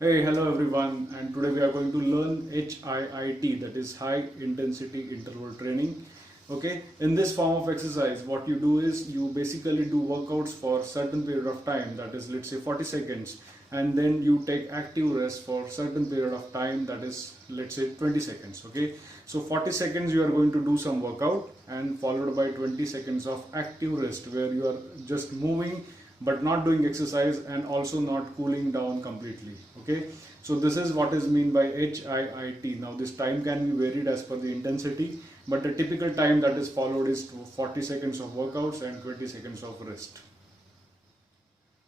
Hey, hello everyone, and today we are going to learn HIIT, that is high intensity interval training. Okay, in this form of exercise, what you do is you basically do workouts for certain period of time, that is, let's say 40 seconds, and then you take active rest for certain period of time, that is, let's say 20 seconds. Okay, so 40 seconds you are going to do some workout, and followed by 20 seconds of active rest where you are just moving but not doing exercise and also not cooling down completely. Okay, so this is what is mean by HIIT. Now this time can be varied as per the intensity, but the typical time that is followed is 40 seconds of workouts and 20 seconds of rest.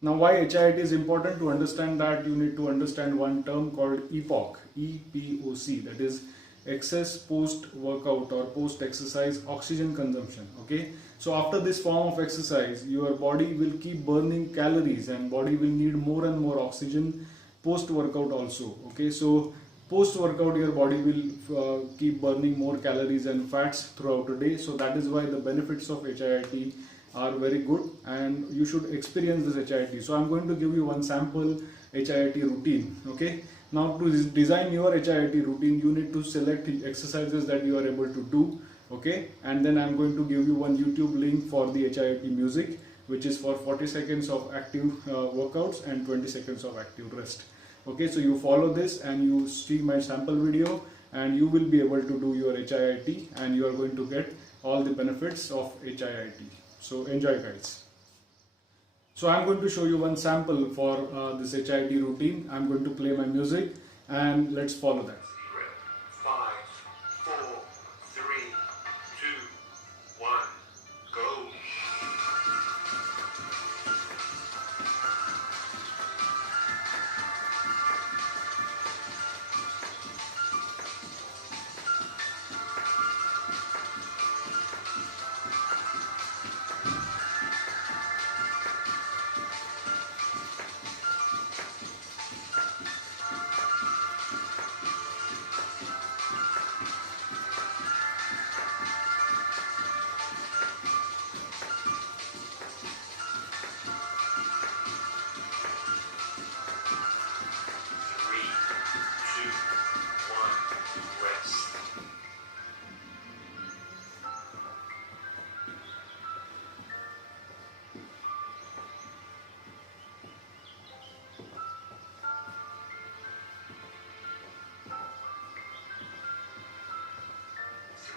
Now, why HIIT is important? To understand that, you need to understand one term called EPOC, EPOC, that is excess post workout or post exercise oxygen consumption. Okay, so after this form of exercise, your body will keep burning calories and body will need more and more oxygen post workout also. Okay, so post workout your body will keep burning more calories and fats throughout the day. So that is why the benefits of HIIT are very good and you should experience this HIIT. So I'm going to give you one sample HIIT routine. Okay, now to design your HIIT routine, you need to select exercises that you are able to do. Okay, and then I'm going to give you one YouTube link for the HIIT music, which is for 40 seconds of active workouts and 20 seconds of active rest. Okay, so you follow this and you see my sample video and you will be able to do your HIIT and you are going to get all the benefits of HIIT. So enjoy, guys. So I'm going to show you one sample for this HIIT routine. I'm going to play my music and let's follow that. 5, 4, 3, 2, 1, go.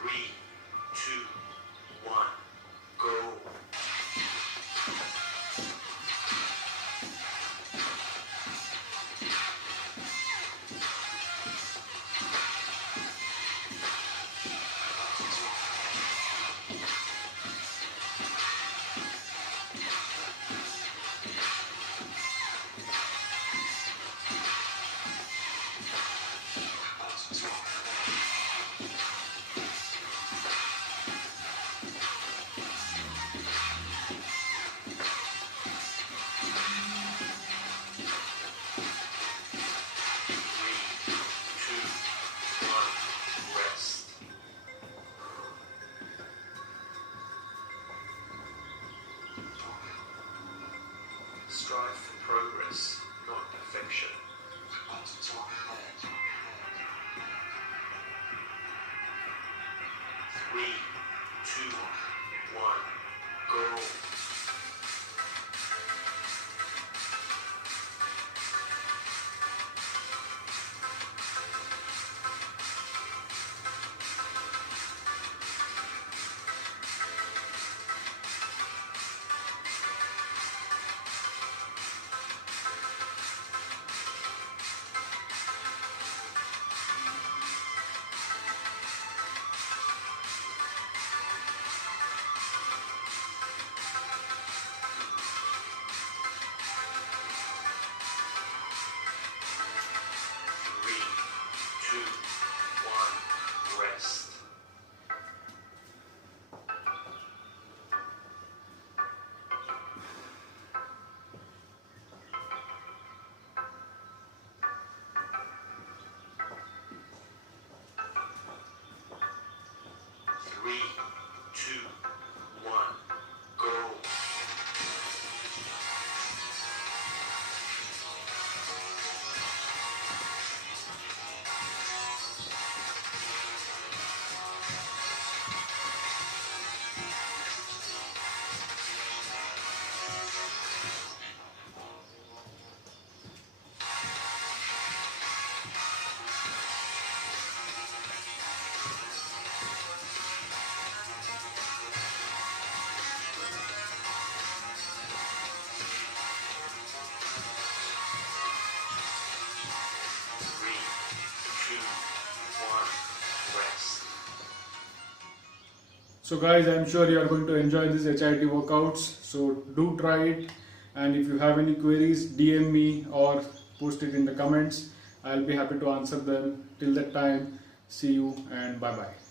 Three, two, one, go. Strive for progress, not perfection. 3, 2, 1, go. Rest. Three, two, one, go. So guys, I'm sure you are going to enjoy these HIIT workouts. So do try it, and if you have any queries, DM me or post it in the comments. I'll be happy to answer them. Till that time, see you and bye bye.